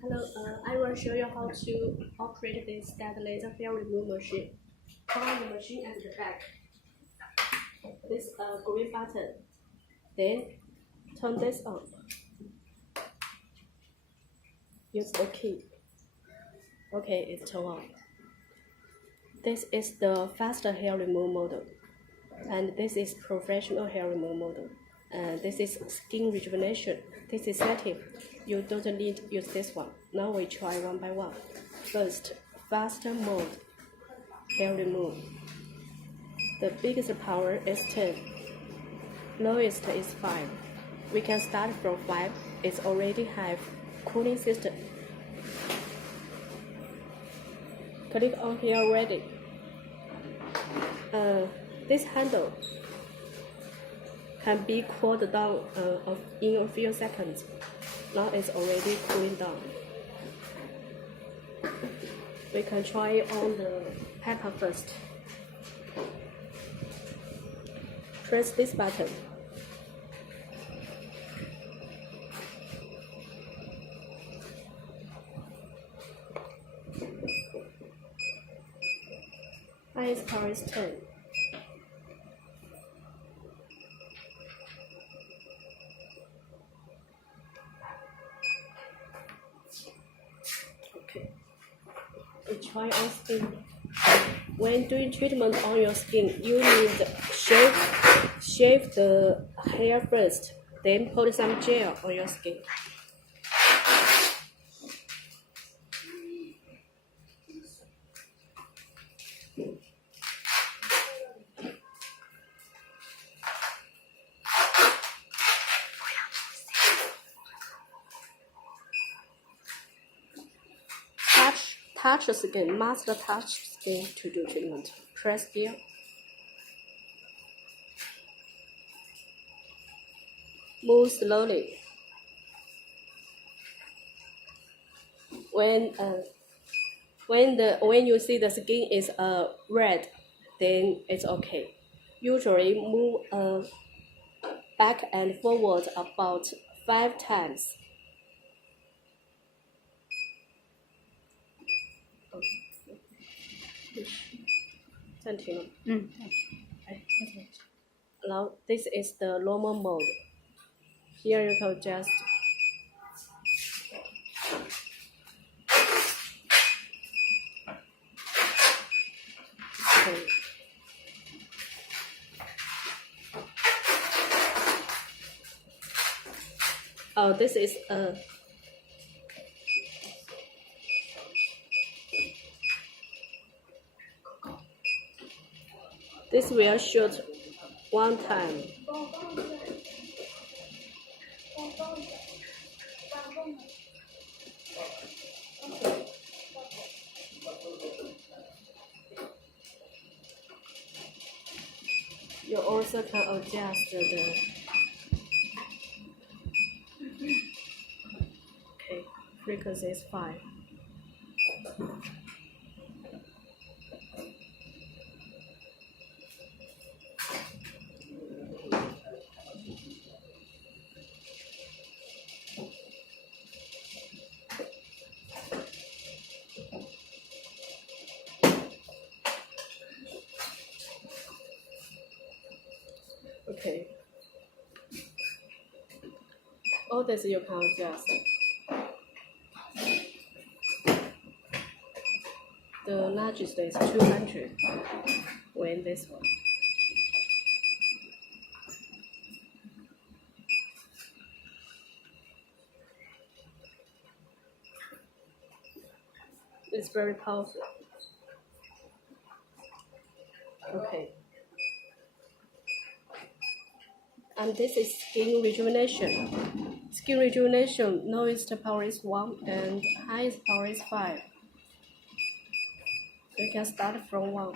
Hello, I will show you how to operate this diode laser hair remove machine. Power the machine at the back. This green button. Then turn this on. Use the key. Okay, it's turned on. This is the faster hair remove model, and this is professional hair remove model. And this is skin rejuvenation. This is selective. You don't need to use this one. Now we try one by one. First, faster mode, hair remove. The biggest power is 10. Lowest is 5. We can start from 5. It's already have cooling system. Click on here ready. This handle can be cooled down in a few seconds. Now it's already cooling down. We can try on the pepper first. Press this button. Highest power is 10. Okay. We try on skin. When doing treatment on your skin, you need to shave the hair first, then put some gel on your skin. Touch the skin, must touch skin to do treatment. Press here. Move slowly. When you see the skin is red, then it's okay. Usually move back and forward about 5 times. Now this is the normal mode. Here you can just this is this will shoot one time. You also can adjust the frequency is 5. Okay. All this you can adjust. The largest is 200 when this one. It's very powerful. Okay. And this is skin rejuvenation. Skin rejuvenation, lowest power is 1 and highest power is 5. You can start from 1.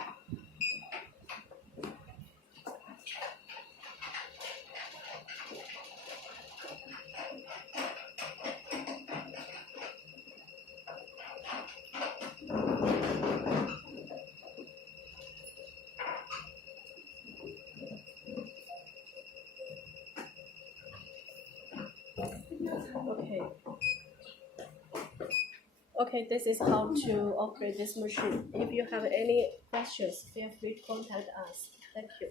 Okay. Okay, this is how to operate this machine. If you have any questions, feel free to contact us. Thank you.